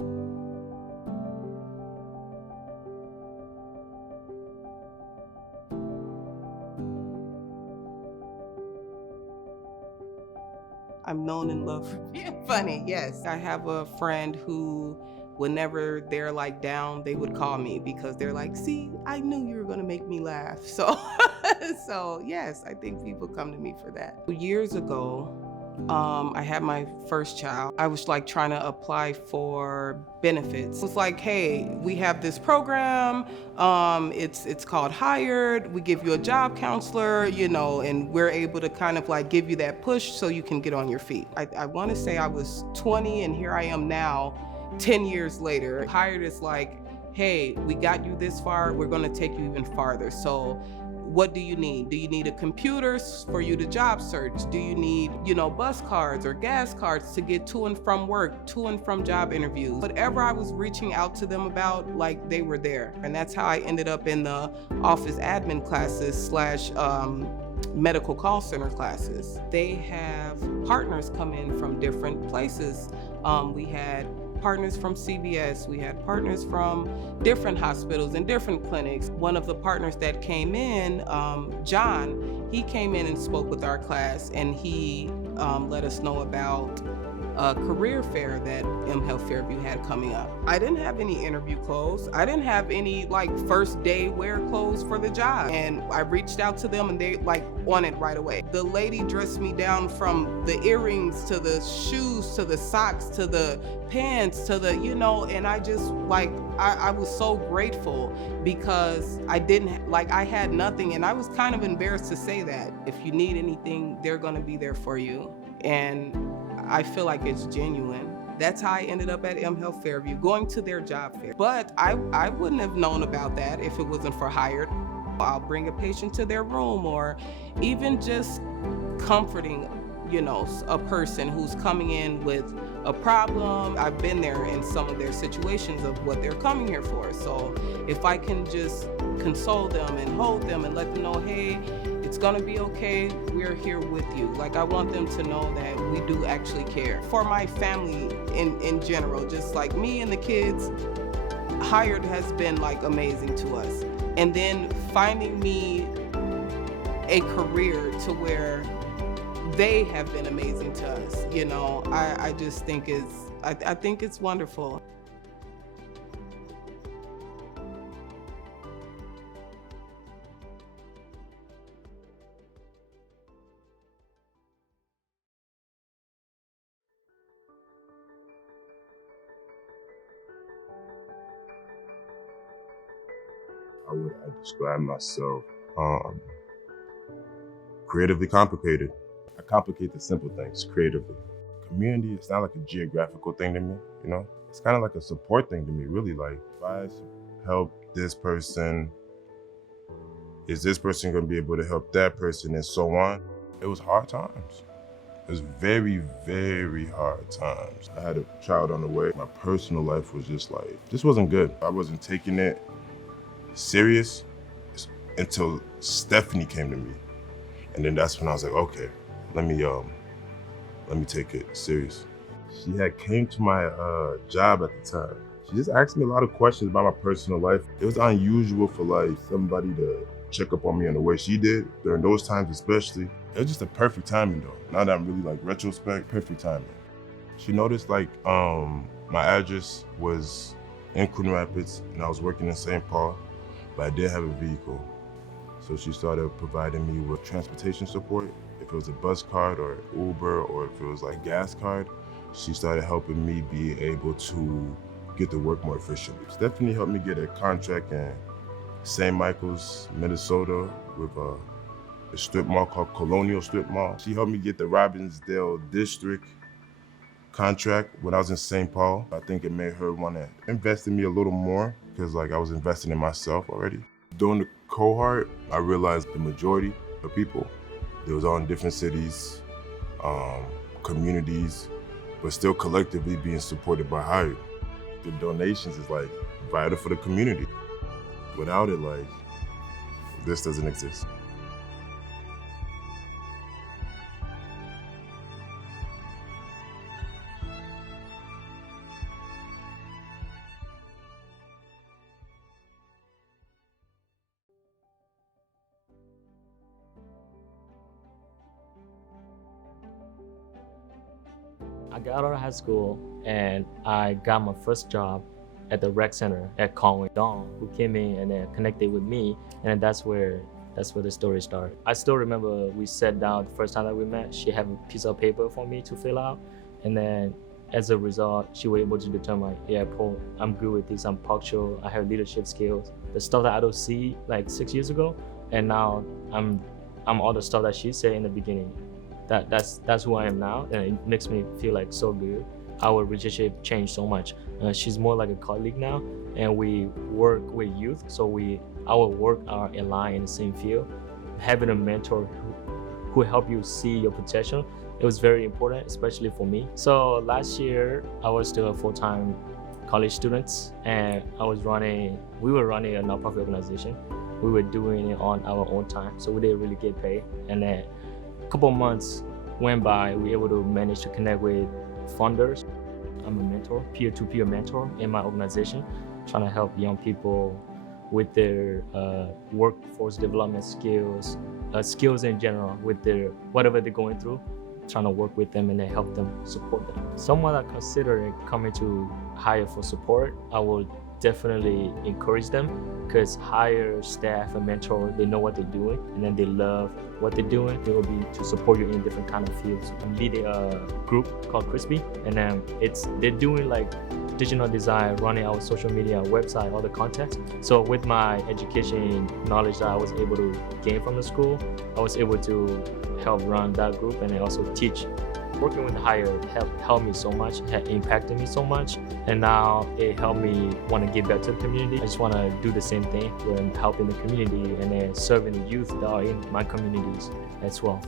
I'm known and loved for being funny, yes. I have a friend who, whenever they're like down, they would call me because they're like, see, I knew you were gonna make me laugh. So, so yes, I think people come to me for that. Years ago, I had my first child. I was like trying to apply for benefits. It was like, hey, we have this program. It's called Hired. We give you a job counselor, and we're able to kind of like give you that push so you can get on your feet. I want to say I was 20 and here I am now, 10 years later. Hired is like, hey, we got you this far. We're going to take you even farther. So what do you need? Do you need a computer for you to job search? Do you need, bus cards or gas cards to get to and from work, to and from job interviews? Whatever I was reaching out to them about, like, they were there. And that's how I ended up in the office admin classes slash medical call center classes. They have partners come in from different places. We had partners from CVS, we had partners from different hospitals and different clinics. One of the partners that came in, John, he came in and spoke with our class, and he let us know about a career fair that Health Fairview had coming up. I didn't have any interview clothes. I didn't have any like first day wear clothes for the job. And I reached out to them and they like on it right away. The lady dressed me down from the earrings to the shoes to the socks to the pants to the, and I just like, I was so grateful because I had nothing, and I was kind of embarrassed to say that. If you need anything, they're gonna be there for you. And I feel like it's genuine. That's how I ended up at Health Fairview, going to their job fair. But I wouldn't have known about that if it wasn't for Hired. I'll bring a patient to their room, or even just comforting, a person who's coming in with a problem. I've been there in some of their situations of what they're coming here for. So if I can just console them and hold them and let them know, hey, it's gonna be okay, we're here with you. Like, I want them to know that we do actually care. For my family in general, just like me and the kids, Hired has been like amazing to us. And then finding me a career to where they have been amazing to us, I just think I think it's wonderful. How would I describe myself? Creatively complicated. I complicate the simple things creatively. Community, it's not like a geographical thing to me, It's kind of like a support thing to me, really. Like, if I help this person, is this person going to be able to help that person, and so on? It was hard times. It was very, very hard times. I had a child on the way. My personal life was just wasn't good. I wasn't taking it serious until Stephanie came to me. And then that's when I was like, okay, let me take it serious. She had came to my job at the time. She just asked me a lot of questions about my personal life. It was unusual for like somebody to check up on me in the way she did during those times, especially. It was just a perfect timing though. Now that I'm really like retrospect, perfect timing. She noticed like my address was in Coon Rapids and I was working in St. Paul, but I did have a vehicle. So she started providing me with transportation support. If it was a bus card or Uber, or if it was like gas card, she started helping me be able to get to work more efficiently. Stephanie helped me get a contract in St. Michael's, Minnesota with a strip mall called Colonial Strip Mall. She helped me get the Robbinsdale District contract when I was in St. Paul. I think it made her want to invest in me a little more because like I was investing in myself already. During the cohort, I realized the majority of people, they was all in different cities, communities, but still collectively being supported by Hired. The donations is like vital for the community. Without it, like, this doesn't exist. I got out of high school and I got my first job at the rec center at Conway. Dawn, who came in and then connected with me, and then that's where the story started. I still remember we sat down the first time that we met. She had a piece of paper for me to fill out, and then as a result, she was able to determine, yeah, Paul, I'm good with this. I'm punctual. I have leadership skills. The stuff that I don't see like 6 years ago, and now I'm all the stuff that she said in the beginning. That's who I am now, and it makes me feel like so good. Our relationship changed so much. She's more like a colleague now, and we work with youth, so our work are aligned in the same field. Having a mentor who help you see your potential, it was very important, especially for me. So last year, I was still a full-time college student, and we were running a nonprofit organization. We were doing it on our own time, so we didn't really get paid. And then a couple of months went by, we were able to manage to connect with funders. I'm a mentor, peer-to-peer mentor in my organization, trying to help young people with their workforce development skills, skills in general, with their whatever they're going through, trying to work with them and then help them, support them. Someone that considering coming to hire for support, I will definitely encourage them, because hire staff and mentor, they know what they're doing and then they love what they're doing. They will be to support you in different kind of fields. I'm leading a group called Crispy, and then they're doing like digital design, running our social media, website, all the content. So with my education knowledge that I was able to gain from the school, I was able to help run that group and then also teach. Working with Hire helped me so much, had impacted me so much, and now it helped me want to give back to the community. I just want to do the same thing when helping the community and then serving the youth that are in my communities as well.